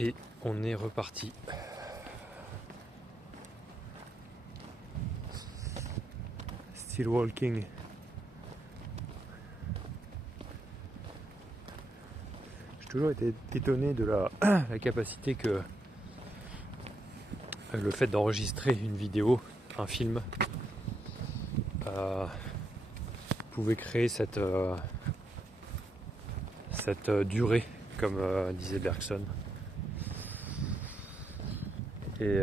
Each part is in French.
Et on est reparti. Still walking. J'ai toujours été étonné de la capacité que le fait d'enregistrer une vidéo, un film, pouvait créer cette durée, comme disait Bergson. Et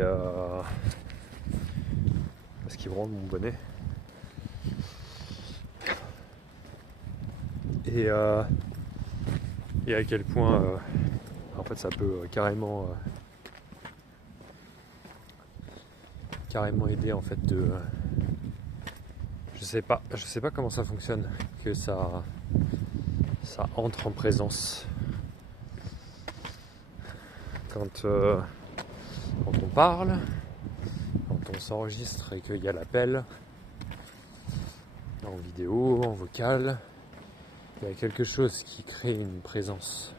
parce qu'il me rend mon bonnet. Et à quel point en fait ça peut carrément aider en fait de je sais pas comment ça fonctionne, que ça entre en présence quand on parle, quand on s'enregistre et qu'il y a l'appel en vidéo, en vocal. Il y a quelque chose qui crée une présence.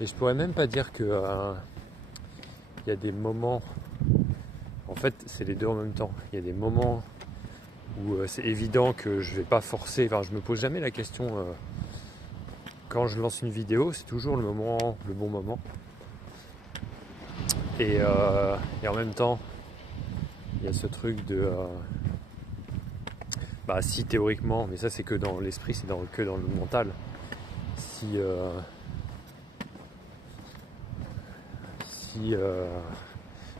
Et je pourrais même pas dire que il y a des moments, en fait c'est les deux en même temps. Il y a des moments où c'est évident que je vais pas forcer, enfin je me pose jamais la question quand je lance une vidéo, c'est toujours le bon moment. Et en même temps, il y a ce truc de si théoriquement, mais ça c'est que dans l'esprit, c'est que dans le mental. Si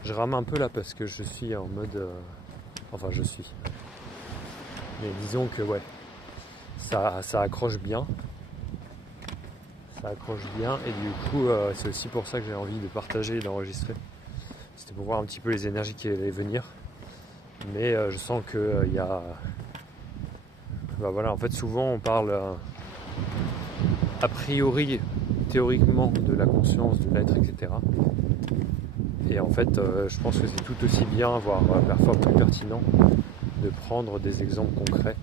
je rame un peu là parce que je suis en mode mais disons que ouais, ça accroche bien. Ça accroche bien et du coup c'est aussi pour ça que j'ai envie de partager et d'enregistrer. C'était pour voir un petit peu les énergies qui allaient venir. Mais je sens que il y a en fait souvent on parle a priori théoriquement de la conscience, de l'être, etc. Et en fait je pense que c'est tout aussi bien, voire parfois plus pertinent, de prendre des exemples concrets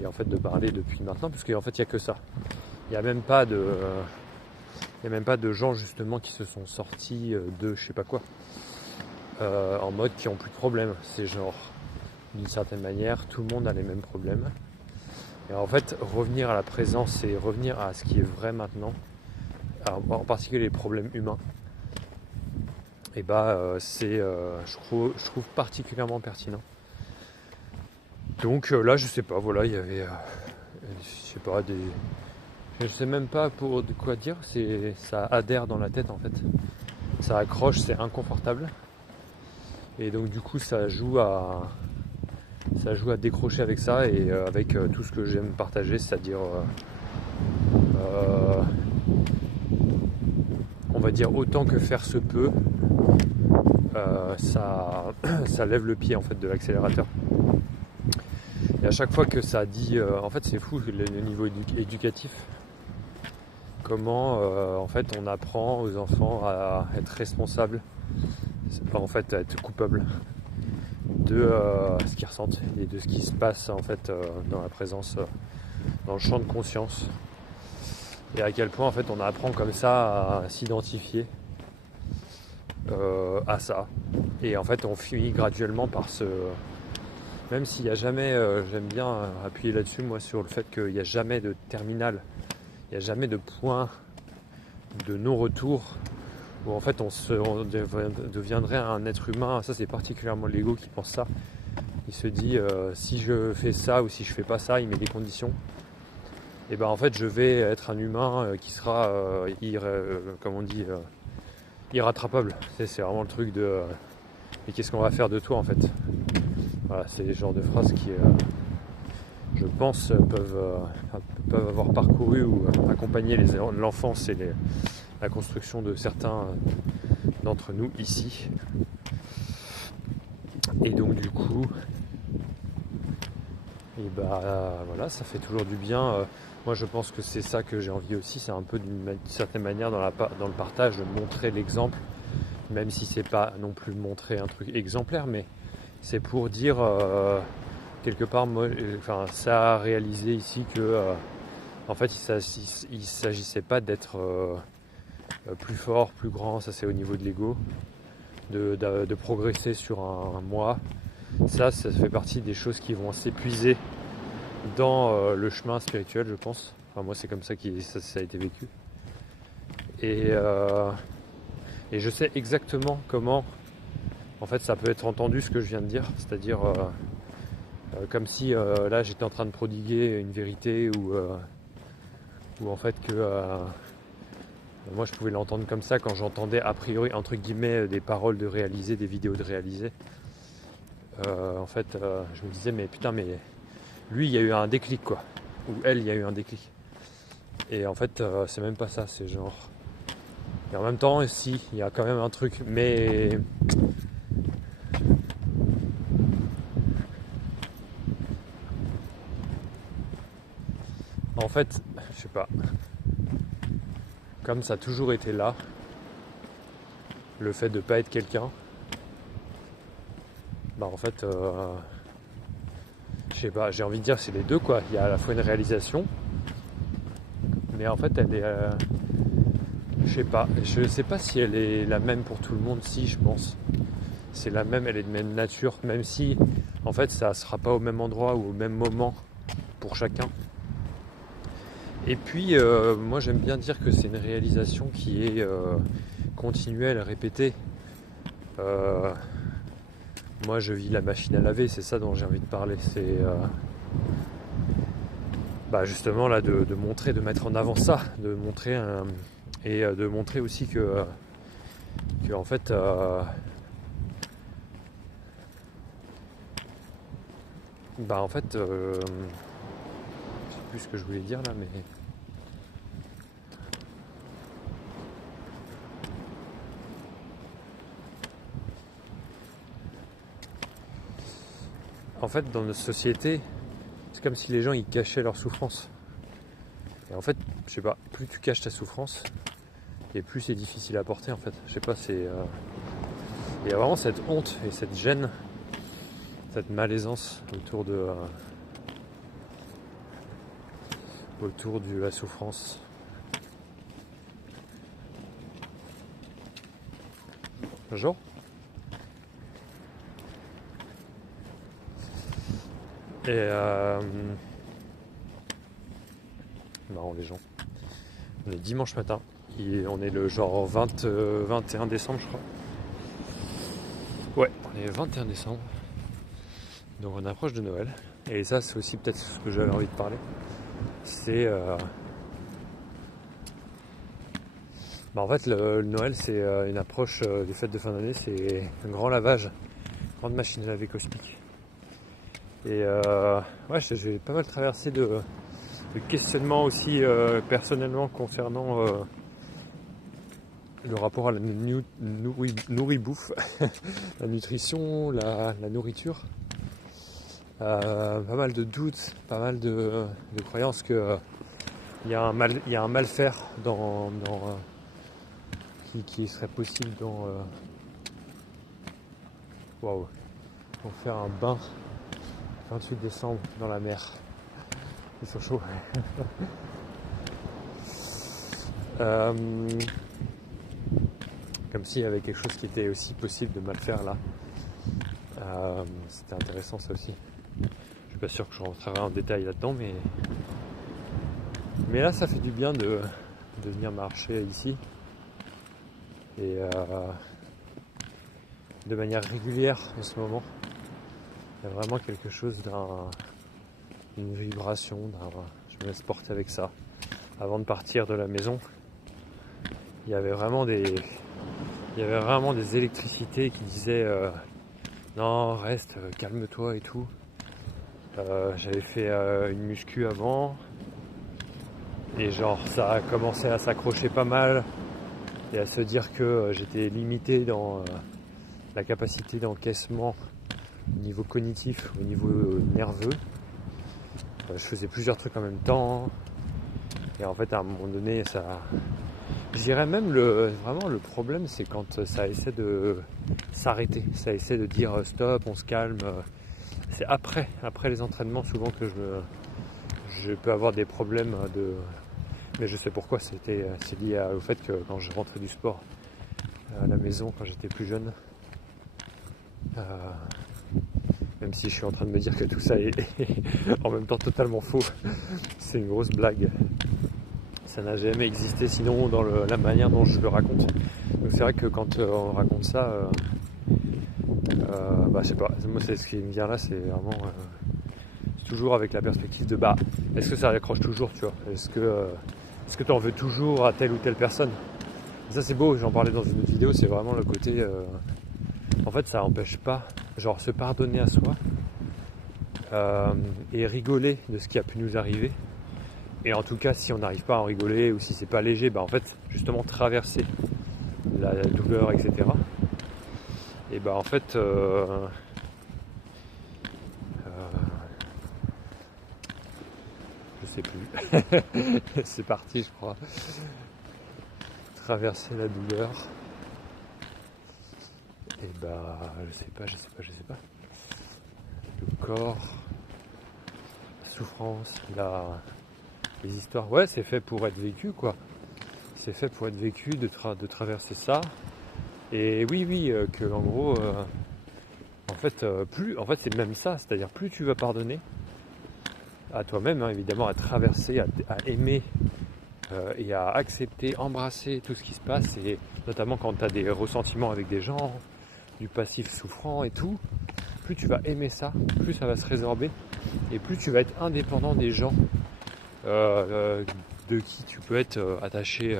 et en fait de parler depuis maintenant, parce qu'en fait il n'y a que ça. Il n'y a même pas de gens justement qui se sont sortis de je sais pas quoi en mode qui ont plus de problèmes. C'est genre d'une certaine manière tout le monde a les mêmes problèmes. Et en fait, revenir à la présence et revenir à ce qui est vrai maintenant, en particulier les problèmes humains, et c'est, je trouve particuliirement pertinent. Donc là, je sais pas, voilà, il y avait, je sais même pas pour de quoi dire, ça adhère dans la tête en fait. Ça accroche, c'est inconfortable. Et donc du coup, ça joue à décrocher avec ça et avec tout ce que j'aime partager, c'est-à-dire on va dire autant que faire se peut, ça lève le pied en fait de l'accélérateur. Et à chaque fois que ça dit, en fait c'est fou le niveau éducatif, comment en fait on apprend aux enfants à être responsables, en fait à être coupables de ce qu'ils ressentent et de ce qui se passe en fait dans la présence, dans le champ de conscience, et à quel point en fait on apprend comme ça à s'identifier à ça, et en fait on finit graduellement par même s'il n'y a jamais, j'aime bien appuyer là-dessus moi sur le fait qu'il n'y a jamais de terminal, il n'y a jamais de point de non-retour où en fait on deviendrait un être humain. Ça c'est particulièrement l'ego qui pense ça. Il se dit si je fais ça ou si je fais pas ça, il met des conditions. Et en fait je vais être un humain qui sera comme on dit irrattrapable. C'est vraiment le truc de et qu'est-ce qu'on va faire de toi en fait. Voilà, c'est le genre de phrases qui je pense peuvent avoir parcouru ou accompagné l'enfance et la construction de certains d'entre nous ici. Et donc du coup, voilà, ça fait toujours du bien. Moi je pense que c'est ça que j'ai envie aussi, c'est un peu d'une certaine manière dans le partage de montrer l'exemple, même si c'est pas non plus montrer un truc exemplaire, mais c'est pour dire quelque part, moi, ça a réalisé ici que en fait il s'agissait pas d'être plus fort, plus grand, ça c'est au niveau de l'ego, de progresser sur un mois. Ça fait partie des choses qui vont s'épuiser dans le chemin spirituel, je pense. Enfin, moi c'est comme ça que ça a été vécu. Et je sais exactement comment en fait ça peut être entendu ce que je viens de dire, c'est-à-dire comme si là j'étais en train de prodiguer une vérité ou en fait que moi je pouvais l'entendre comme ça quand j'entendais a priori entre guillemets des paroles de réaliser, des vidéos de réaliser. En fait je me disais mais putain mais lui il y a eu un déclic quoi, ou elle il y a eu un déclic. Et en fait c'est même pas ça, c'est genre... Et en même temps si, il y a quand même un truc, mais... En fait, je sais pas, comme ça a toujours été là, le fait de pas être quelqu'un, bah en fait, je sais pas, j'ai envie de dire c'est les deux quoi. Il y a à la fois une réalisation, mais en fait elle est, je sais pas si elle est la même pour tout le monde, si je pense. C'est la même, elle est de même nature, même si en fait ça sera pas au même endroit ou au même moment pour chacun. Et puis moi j'aime bien dire que c'est une réalisation qui est continuelle, répétée. Moi je vis la machine à laver, c'est ça dont j'ai envie de parler. C'est justement là de montrer, de mettre en avant ça, de montrer et de montrer aussi que en fait en fait je sais plus ce que je voulais dire là, mais en fait dans notre société c'est comme si les gens ils cachaient leur souffrance. Et en fait je sais pas, plus tu caches ta souffrance et plus c'est difficile à porter en fait. Je sais pas, c'est il y a vraiment cette honte et cette gêne, cette malaisance autour de la souffrance. Genre et marrant les gens. On est dimanche matin et on est le genre 21 décembre je crois. Ouais, on est le 21 décembre. Donc on approche de Noël. Et ça c'est aussi peut-être ce que j'avais envie de parler. C'est en fait le Noël c'est une approche des fêtes de fin d'année, c'est un grand lavage, une grande machine à laver cosmique. Et ouais, j'ai pas mal traversé de questionnements aussi personnellement concernant le rapport à la nourribouffe, la nutrition, la nourriture. Pas mal de doutes, pas mal de croyances que il y a un mal-faire dans qui serait possible dans pour faire un bain 28 décembre dans la mer. Ils sont chauds. Comme s'il y avait quelque chose qui était aussi possible de mal faire là. C'était intéressant ça aussi. Je suis pas sûr que je rentrerai en détail là-dedans, mais là ça fait du bien de venir marcher ici et de manière régulière en ce moment. Il y a vraiment quelque chose d'une vibration, je me laisse porter avec ça. Avant de partir de la maison, il y avait vraiment des électricités qui disaient non, reste, calme-toi et tout. J'avais fait une muscu avant et genre ça a commencé à s'accrocher pas mal et à se dire que j'étais limité dans la capacité d'encaissement au niveau cognitif, au niveau nerveux. Je faisais plusieurs trucs en même temps et en fait à un moment donné ça... Je dirais même vraiment le problème c'est quand ça essaie de s'arrêter, ça essaie de dire stop, on se calme. C'est après les entraînements souvent que je peux avoir des problèmes Mais je sais pourquoi, c'est lié au fait que quand je rentrais du sport à la maison, quand j'étais plus jeune, même si je suis en train de me dire que tout ça est en même temps totalement faux, c'est une grosse blague. Ça n'a jamais existé sinon dans la manière dont je le raconte. Donc c'est vrai que quand on raconte ça, je sais pas, moi c'est ce qui me vient là, c'est vraiment c'est toujours avec la perspective de est-ce que ça accroche toujours, tu vois, est-ce que tu en veux toujours à telle ou telle personne. Et ça c'est beau, j'en parlais dans une autre vidéo, c'est vraiment le côté en fait ça empêche pas, genre se pardonner à soi et rigoler de ce qui a pu nous arriver. Et en tout cas, si on n'arrive pas à en rigoler ou si c'est pas léger, en fait, justement traverser la douleur, etc. Et en fait, je sais plus. C'est parti, je crois. Traverser la douleur. Et je sais pas. Le corps, la souffrance, les histoires, ouais, c'est fait pour être vécu, quoi. C'est fait pour être vécu, de traverser ça. Et oui, que en gros, en fait, c'est même ça, c'est-à-dire plus tu vas pardonner à toi-même, évidemment, à traverser, à aimer et à accepter, embrasser tout ce qui se passe, et notamment quand tu as des ressentiments avec des gens, du passif souffrant et tout, plus tu vas aimer ça, plus ça va se résorber, et plus tu vas être indépendant des gens de qui tu peux être attaché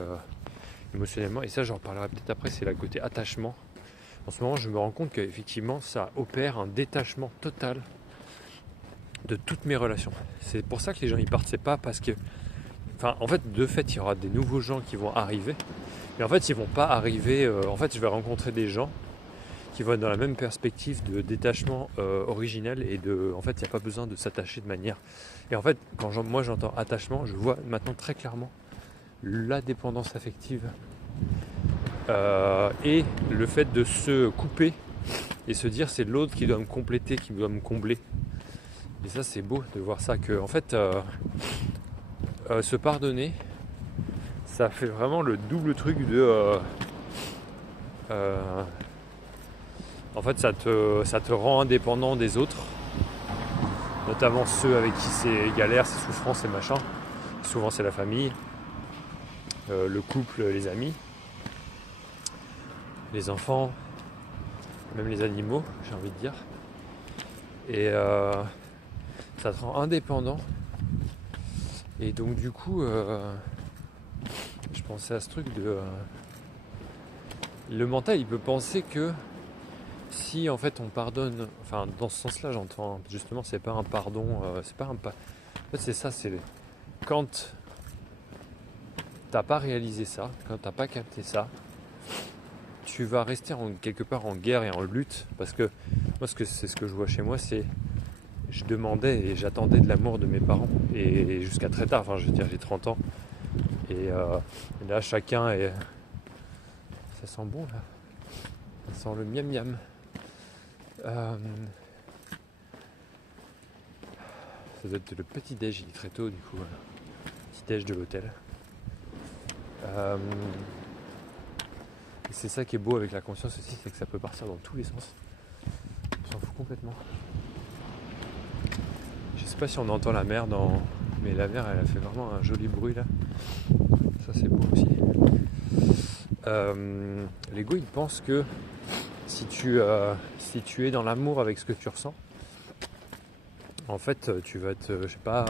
émotionnellement. Et ça, j'en reparlerai peut-être après, c'est le côté attachement. En ce moment, je me rends compte qu'effectivement, ça opère un détachement total de toutes mes relations. C'est pour ça que les gens y partent, c'est pas parce que... en fait, de fait, il y aura des nouveaux gens qui vont arriver, mais en fait, ils vont pas arriver... en fait, je vais rencontrer des gens qui vont être dans la même perspective de détachement originel et en fait, il n'y a pas besoin de s'attacher de manière... Et en fait, quand moi j'entends attachement, je vois maintenant très clairement la dépendance affective et le fait de se couper et se dire c'est l'autre qui doit me compléter, qui doit me combler. Et ça, c'est beau de voir ça, que en fait se pardonner, ça fait vraiment le double truc de en fait ça te rend indépendant des autres, notamment ceux avec qui c'est galère, c'est souffrant, c'est machin. Souvent c'est la famille, le couple, les amis, les enfants, même les animaux, j'ai envie de dire. Et ça te rend indépendant. Et donc du coup, je pensais à ce truc de... le mental, il peut penser que si en fait on pardonne, enfin dans ce sens-là j'entends, justement c'est pas un pardon, c'est pas un pas. En fait c'est ça, c'est quand t'as pas réalisé ça, quand t'as pas capté ça, tu vas rester quelque part en guerre et en lutte, parce que moi c'est ce que je vois chez moi, c'est je demandais et j'attendais de l'amour de mes parents, et jusqu'à très tard, enfin je veux dire j'ai 30 ans, et là chacun est... Ça sent bon là, ça sent le miam miam. Ça doit être le petit déj, il est très tôt du coup, petit déj de l'hôtel. Et c'est ça qui est beau avec la conscience aussi, c'est que ça peut partir dans tous les sens. On s'en fout complètement. Je sais pas si on entend la mer mais la mer elle a fait vraiment un joli bruit là. Ça c'est beau aussi. L'ego il pense que si tu es dans l'amour avec ce que tu ressens, en fait tu vas être, je sais pas,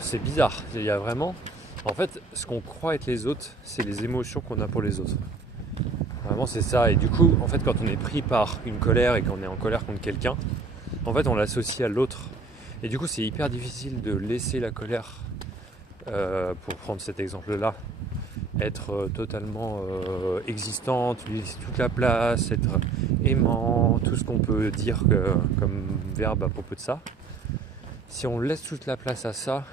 c'est bizarre, il y a vraiment, en fait ce qu'on croit être les autres, c'est les émotions qu'on a pour les autres. Vraiment c'est ça, et du coup en fait quand on est pris par une colère et qu'on est en colère contre quelqu'un, en fait on l'associe à l'autre, et du coup c'est hyper difficile de laisser la colère, pour prendre cet exemple là, être totalement existante, lui laisser toute la place, être aimant, tout ce qu'on peut dire comme verbe à propos de ça. Si on laisse toute la place à ça,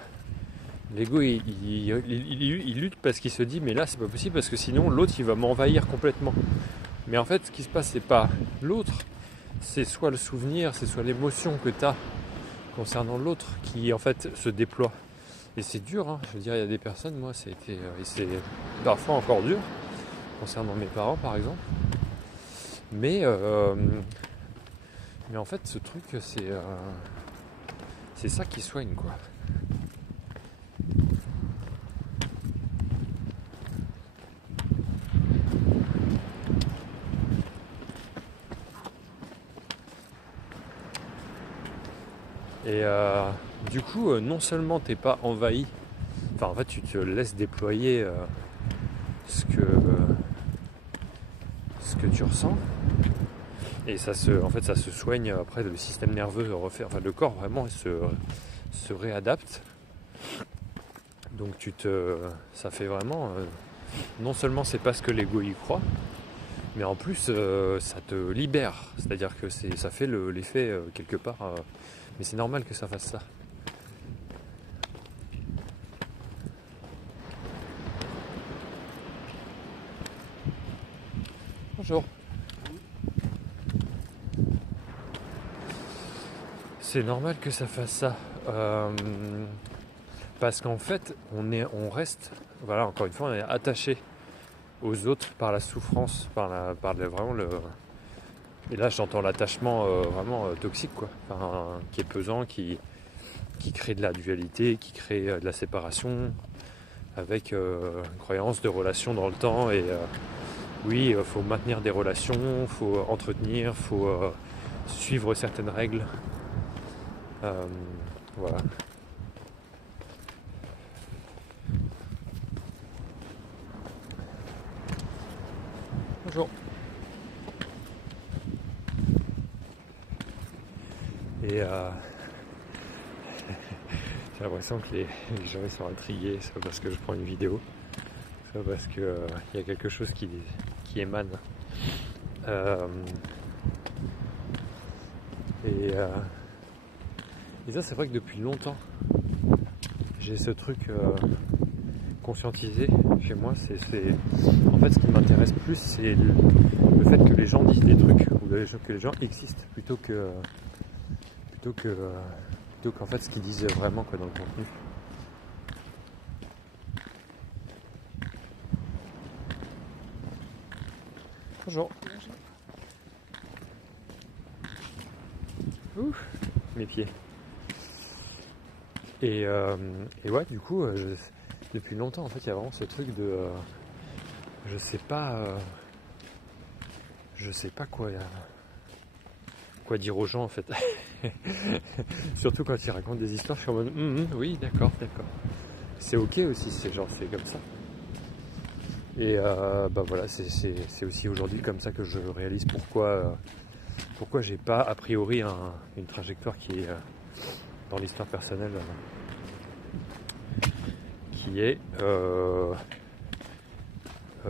l'ego il lutte parce qu'il se dit mais là c'est pas possible parce que sinon l'autre il va m'envahir complètement. Mais en fait ce qui se passe c'est pas l'autre, c'est soit le souvenir, c'est soit l'émotion que tu as concernant l'autre qui en fait se déploie. Et c'est dur, hein. Je veux dire, il y a des personnes, moi, et c'est parfois encore dur, concernant mes parents, par exemple. Mais, mais en fait, ce truc, c'est ça qui soigne, quoi. Et du coup, non seulement t'es pas envahi, enfin en fait tu te laisses déployer ce que tu ressens, et en fait ça se soigne après, le système nerveux refait, enfin le corps vraiment se réadapte. Donc ça fait vraiment, non seulement c'est pas ce que l'ego y croit, mais en plus ça te libère, c'est-à-dire que ça fait l'effet quelque part, mais c'est normal que ça fasse ça. Bonjour. C'est normal que ça fasse ça. Parce qu'en fait, on reste, voilà, encore une fois, on est attaché aux autres par la souffrance, vraiment et là j'entends l'attachement vraiment toxique, quoi. Enfin, qui est pesant, qui crée de la dualité, qui crée de la séparation, avec une croyance de relations dans le temps. Et oui, il faut maintenir des relations, il faut entretenir, il faut suivre certaines règles. Voilà. Bonjour. Et j'ai l'impression que les gens ils sont intrigués, soit parce que je prends une vidéo, soit parce que y a quelque chose qui émane. Et ça, c'est vrai que depuis longtemps, j'ai ce truc conscientisé chez moi. En fait, ce qui m'intéresse plus, c'est le fait que les gens disent des trucs, ou que les gens existent, plutôt qu'en fait ce qu'ils disent vraiment, quoi, dans le contenu. Bonjour. Ouf, mes pieds. Et ouais, du coup, depuis longtemps, en fait, il y a vraiment ce truc de je sais pas quoi dire aux gens, en fait. Surtout quand ils racontent des histoires, je suis en mode oui, d'accord. C'est ok aussi, c'est comme ça. Et bah voilà, c'est aussi aujourd'hui comme ça que je réalise pourquoi j'ai pas a priori une trajectoire qui est dans l'histoire personnelle qui est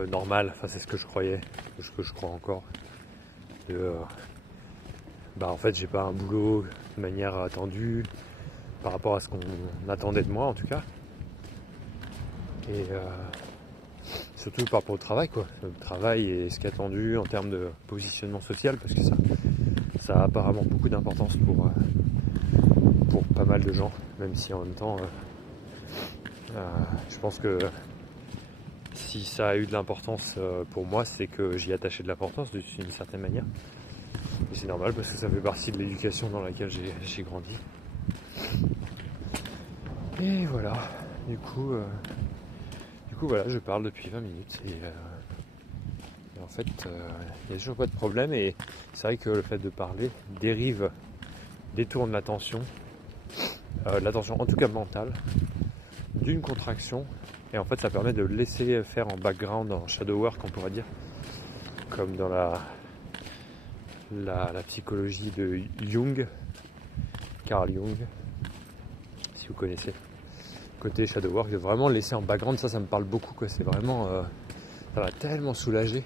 normale. Enfin, c'est ce que je croyais, ce que je crois encore. En fait, j'ai pas un boulot de manière attendue par rapport à ce qu'on attendait de moi, en tout cas. Et surtout par rapport au travail, quoi. Le travail et ce qui est attendu en termes de positionnement social, parce que ça a apparemment beaucoup d'importance pour pas mal de gens, même si en même temps, je pense que si ça a eu de l'importance pour moi, c'est que j'y attachais de l'importance d'une certaine manière. Et c'est normal parce que ça fait partie de l'éducation dans laquelle j'ai grandi. Et voilà, du coup voilà, je parle depuis 20 minutes et en fait, il n'y a toujours pas de problème. Et c'est vrai que le fait de parler détourne l'attention en tout cas mentale, d'une contraction. Et en fait, ça permet de laisser faire en background, en shadow work, on pourrait dire, comme dans la psychologie de Jung, Carl Jung, si vous connaissez. Côté shadow work, de vraiment laisser en background, ça me parle beaucoup, quoi. C'est vraiment, ça m'a tellement soulagé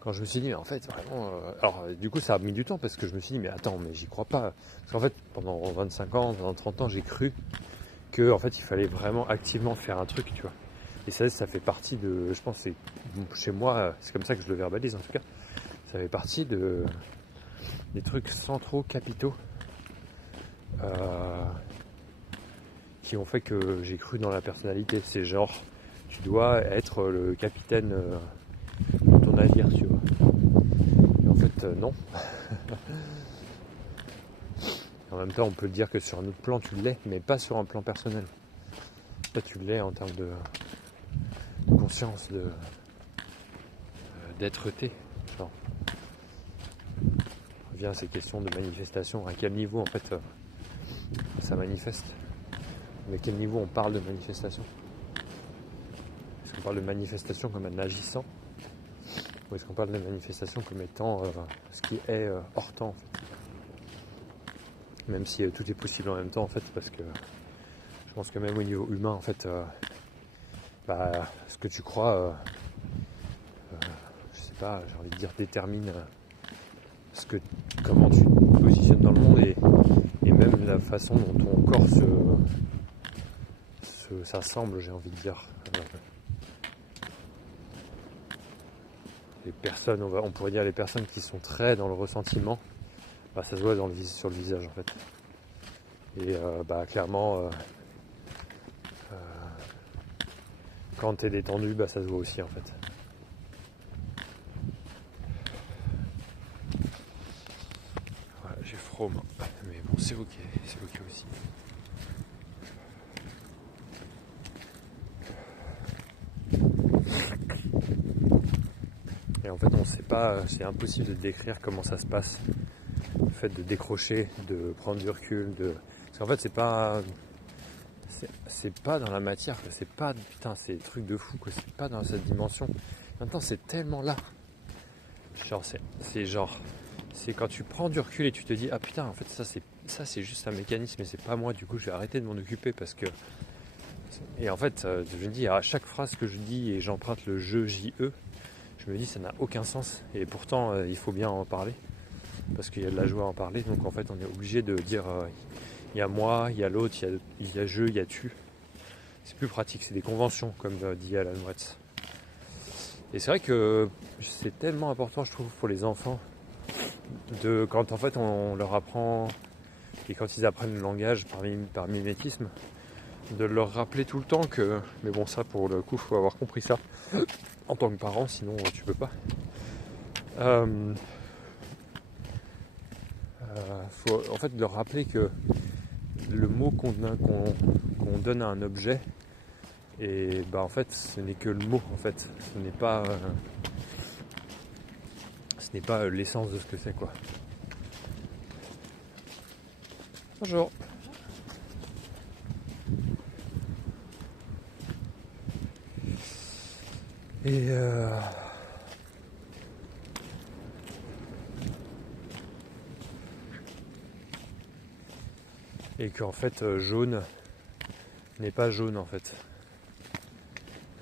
quand je me suis dit, mais en fait, vraiment, alors du coup ça a mis du temps parce que je me suis dit, mais attends, mais j'y crois pas. Parce qu'en fait, pendant 25 ans, pendant 30 ans, j'ai cru que en fait il fallait vraiment activement faire un truc, tu vois. Et ça fait partie de, je pense, c'est chez moi, c'est comme ça que je le verbalise en tout cas. Ça fait partie des trucs centraux, capitaux, qui ont fait que j'ai cru dans la personnalité. C'est genre, tu dois être le capitaine de ton navire, tu vois. Et en fait, non. En même temps, on peut le dire que sur un autre plan, tu l'es, mais pas sur un plan personnel. Là, tu l'es en termes de conscience, d'être-té. Genre, on revient à ces questions de manifestation. À quel niveau, en fait, ça manifeste? Mais à quel niveau on parle de manifestation? Est-ce qu'on parle de manifestation comme un agissant? Ou est-ce qu'on parle de manifestation comme étant ce qui est hors temps, en fait? Même si tout est possible en même temps, en fait, parce que je pense que même au niveau humain, en fait, ce que tu crois, je sais pas, j'ai envie de dire, détermine comment tu te positionnes dans le monde et même la façon dont ton corps s'assemble, j'ai envie de dire. Les personnes, on pourrait dire les personnes qui sont très dans le ressentiment, ça se voit sur le visage, en fait. Et clairement, quand tu es détendu, ça se voit aussi, en fait. Voilà, j'ai froid, mais bon, c'est ok aussi. Et en fait, on sait pas, c'est impossible de décrire comment ça se passe. Le fait de décrocher, de prendre du recul, parce qu'en fait, c'est pas dans la matière, quoi. C'est pas, putain, c'est des trucs de fou, quoi. C'est pas dans cette dimension. En même temps, c'est tellement là. Genre, c'est quand tu prends du recul et tu te dis, ah putain, en fait, ça c'est juste un mécanisme et c'est pas moi. Du coup, je vais arrêter de m'en occuper parce que. Et en fait, je me dis, à chaque phrase que je dis et j'emprunte le je, J-E, je me dis, ça n'a aucun sens. Et pourtant, il faut bien en parler parce qu'il y a de la joie à en parler. Donc en fait, on est obligé de dire, il y a moi, il y a l'autre, il y a je, il y a tu. C'est plus pratique, c'est des conventions, comme dit Alan Watts. Et c'est vrai que c'est tellement important, je trouve, pour les enfants, quand en fait on leur apprend, et quand ils apprennent le langage par mimétisme, de leur rappeler tout le temps que, mais bon, ça pour le coup, il faut avoir compris ça en tant que parent, sinon tu peux pas. Faut en fait leur rappeler que le mot qu'on donne à un objet, et en fait ce n'est que le mot, en fait, ce n'est pas l'essence de ce que c'est, quoi. Bonjour. Et qu'en fait jaune n'est pas jaune, en fait.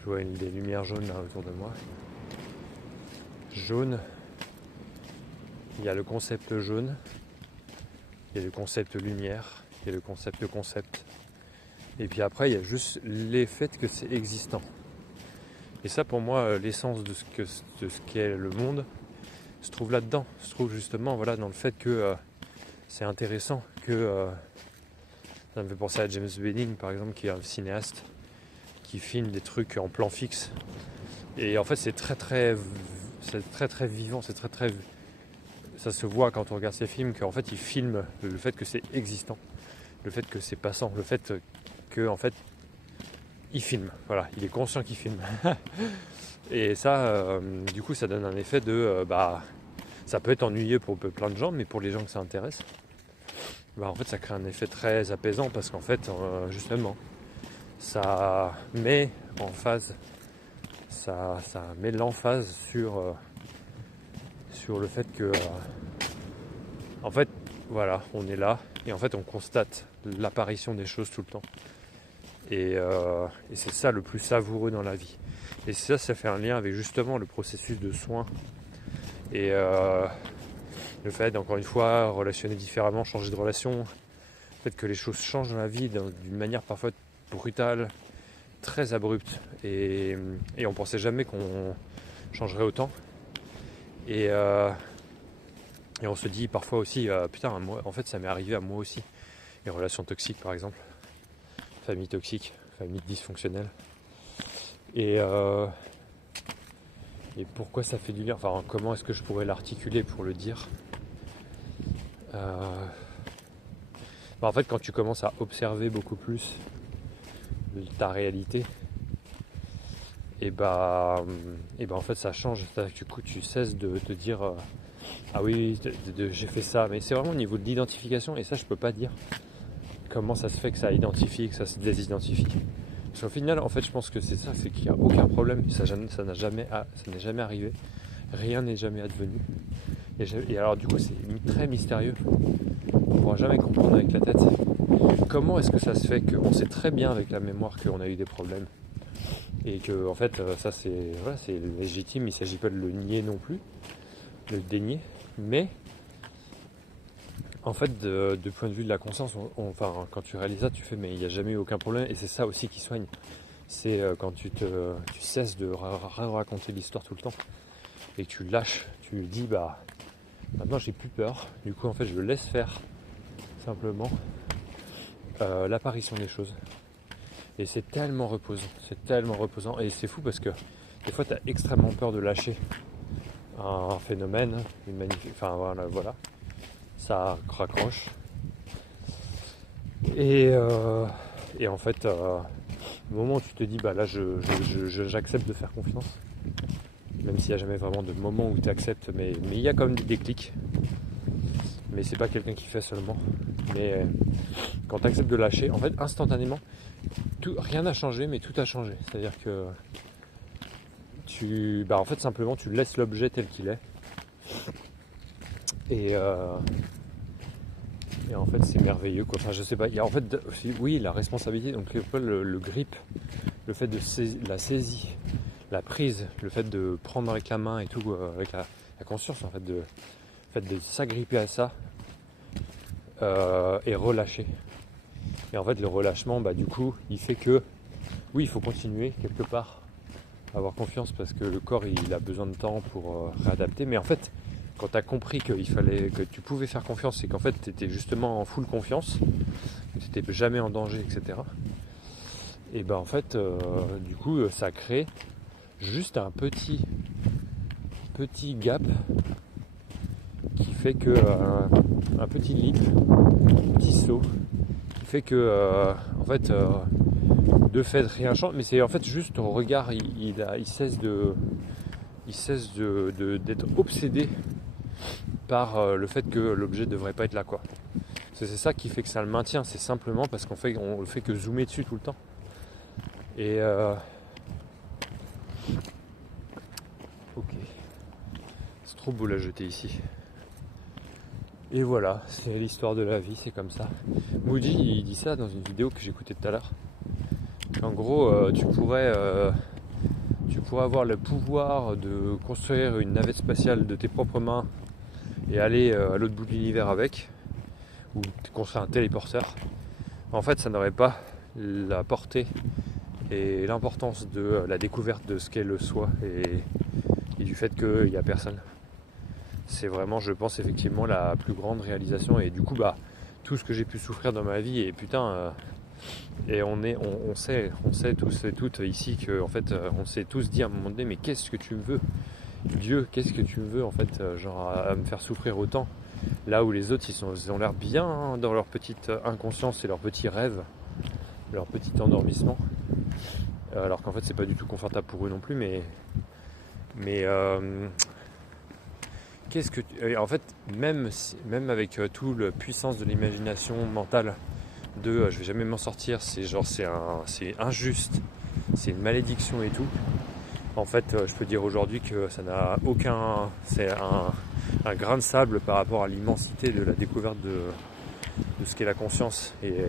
Je vois des lumières jaunes là autour de moi. Jaune, il y a le concept jaune, il y a le concept lumière, il y a le concept. Et puis après, il y a juste l'effet que c'est existant. Et ça, pour moi, l'essence de ce qu'est le monde se trouve là-dedans. Se trouve justement, voilà, dans le fait que c'est intéressant, que ça me fait penser à James Benning, par exemple, qui est un cinéaste qui filme des trucs en plan fixe. Et en fait, c'est très très vivant, ça se voit quand on regarde ces films qu'en fait, il filme le fait que c'est existant, le fait que c'est passant, le fait que en fait, il filme. Voilà, il est conscient qu'il filme. Et ça, du coup, ça donne un effet de, ça peut être ennuyeux pour plein de gens, mais pour les gens que ça intéresse, en fait, ça crée un effet très apaisant parce qu'en fait, justement, ça met en phase, ça met l'emphase sur le fait que, en fait, voilà, on est là et en fait, on constate l'apparition des choses tout le temps. Et c'est ça le plus savoureux dans la vie. Et ça fait un lien avec justement le processus de soin et le fait, encore une fois, relationner différemment, changer de relation, le fait que les choses changent dans la vie d'une manière parfois brutale, très abrupte, et on pensait jamais qu'on changerait autant. Et on se dit parfois aussi, putain, moi, en fait ça m'est arrivé à moi aussi. Les relations toxiques par exemple. famille toxique, famille dysfonctionnelle. Et pourquoi ça fait du bien, enfin comment est-ce que je pourrais l'articuler pour le dire. En fait, quand tu commences à observer beaucoup plus ta réalité, et en fait ça change. Du coup tu cesses de te dire ah oui j'ai fait ça, mais c'est vraiment au niveau de l'identification, et ça je peux pas dire comment ça se fait que ça identifie, que ça se désidentifie. Parce qu'au final, en fait, je pense que c'est ça, c'est qu'il n'y a aucun problème, ça n'est jamais arrivé, rien n'est jamais advenu. Et alors du coup c'est très mystérieux, on ne pourra jamais comprendre avec la tête. Comment est-ce que ça se fait qu'on sait très bien avec la mémoire qu'on a eu des problèmes, et que en fait ça c'est légitime, il ne s'agit pas de le nier non plus, de le dénier, mais en fait de point de vue de la conscience, quand tu réalises ça, tu fais mais il n'y a jamais eu aucun problème, et c'est ça aussi qui soigne. C'est quand tu cesses de raconter l'histoire tout le temps, et que tu lâches, tu dis maintenant j'ai plus peur, du coup en fait je le laisse faire simplement l'apparition des choses. Et c'est tellement reposant, et c'est fou parce que des fois tu as extrêmement peur de lâcher un phénomène, voilà, ça raccroche. Et en fait, au moment où tu te dis là j'accepte de faire confiance, même s'il n'y a jamais vraiment de moment où tu acceptes, mais il y a quand même des déclics. Mais c'est pas quelqu'un qui fait seulement. Mais quand tu acceptes de lâcher, en fait instantanément, rien n'a changé, mais tout a changé. C'est-à-dire que en fait simplement tu laisses l'objet tel qu'il est. Et en fait c'est merveilleux quoi. Enfin je sais pas, il y a en fait oui la responsabilité, donc le grip, le fait de la saisie, la prise, le fait de prendre avec la main et tout, avec la conscience en fait, de s'agripper à ça et relâcher. Et en fait le relâchement du coup il fait que oui il faut continuer quelque part à avoir confiance, parce que le corps il a besoin de temps pour réadapter, mais en fait quand tu as compris que tu pouvais faire confiance, et qu'en fait tu étais justement en full confiance, que tu n'étais jamais en danger, etc. Et en fait du coup ça crée juste un petit gap qui fait que un petit leap, un petit saut qui fait que en fait de fait rien change, mais c'est en fait juste ton regard il cesse d'être obsédé par le fait que l'objet ne devrait pas être là quoi. C'est ça qui fait que ça le maintient, c'est simplement parce qu'on le fait que zoomer dessus tout le temps. Et ok, c'est trop beau la jeter ici. Et voilà, c'est l'histoire de la vie, c'est comme ça. Moody il dit ça dans une vidéo que j'écoutais tout à l'heure. En gros, tu pourrais avoir le pouvoir de construire une navette spatiale de tes propres mains et aller à l'autre bout de l'univers avec, ou construire un téléporteur. En fait, ça n'aurait pas la portée et l'importance de la découverte de ce qu'est le soi et du fait qu'il n'y a personne. C'est vraiment, je pense, effectivement la plus grande réalisation, et du coup tout ce que j'ai pu souffrir dans ma vie, et putain et on sait tous et toutes ici que en fait on s'est tous dit à un moment donné, mais qu'est-ce que tu me veux Dieu, qu'est-ce que tu me veux en fait, genre à me faire souffrir autant, là où les autres ils ont l'air bien dans leur petite inconscience et leurs petits rêves, leur petit endormissement, alors qu'en fait c'est pas du tout confortable pour eux non plus, mais qu'est-ce que en fait même avec toute la puissance de l'imagination mentale je vais jamais m'en sortir, c'est injuste, c'est une malédiction et tout. En fait, je peux dire aujourd'hui que ça n'a aucun, c'est un grain de sable par rapport à l'immensité de la découverte de ce qu'est la conscience. Et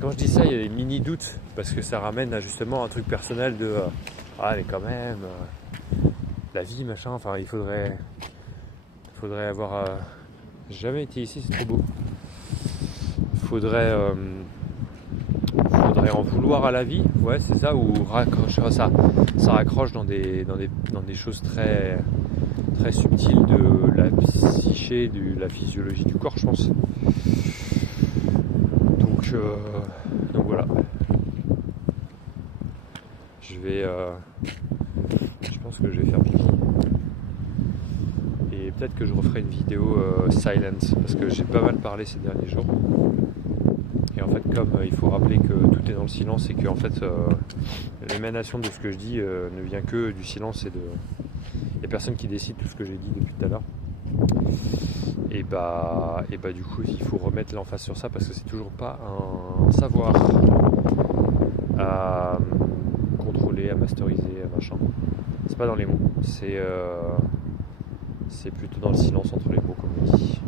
quand je dis ça, il y a des mini doutes, parce que ça ramène à justement un truc personnel de mais quand même la vie machin. Enfin, il faudrait avoir j'ai jamais été ici, c'est trop beau. Faudrait en vouloir à la vie, ouais c'est ça, ou raccrocher ça raccroche dans des choses très très subtiles de la psyché, de la physiologie du corps, je pense. Donc Donc voilà. Je pense que je vais faire pipi. Et peut-être que je referai une vidéo silence, parce que j'ai pas mal parlé ces derniers jours. Et en fait, comme il faut rappeler que tout est dans le silence et que en fait, l'émanation de ce que je dis ne vient que du silence et de... Il n'y a personne qui décide tout ce que j'ai dit depuis tout à l'heure. Et bah du coup, il faut remettre l'emphase sur ça parce que c'est toujours pas un savoir à contrôler, à masteriser, à machin. C'est pas dans les mots, c'est plutôt dans le silence entre les mots, comme on dit.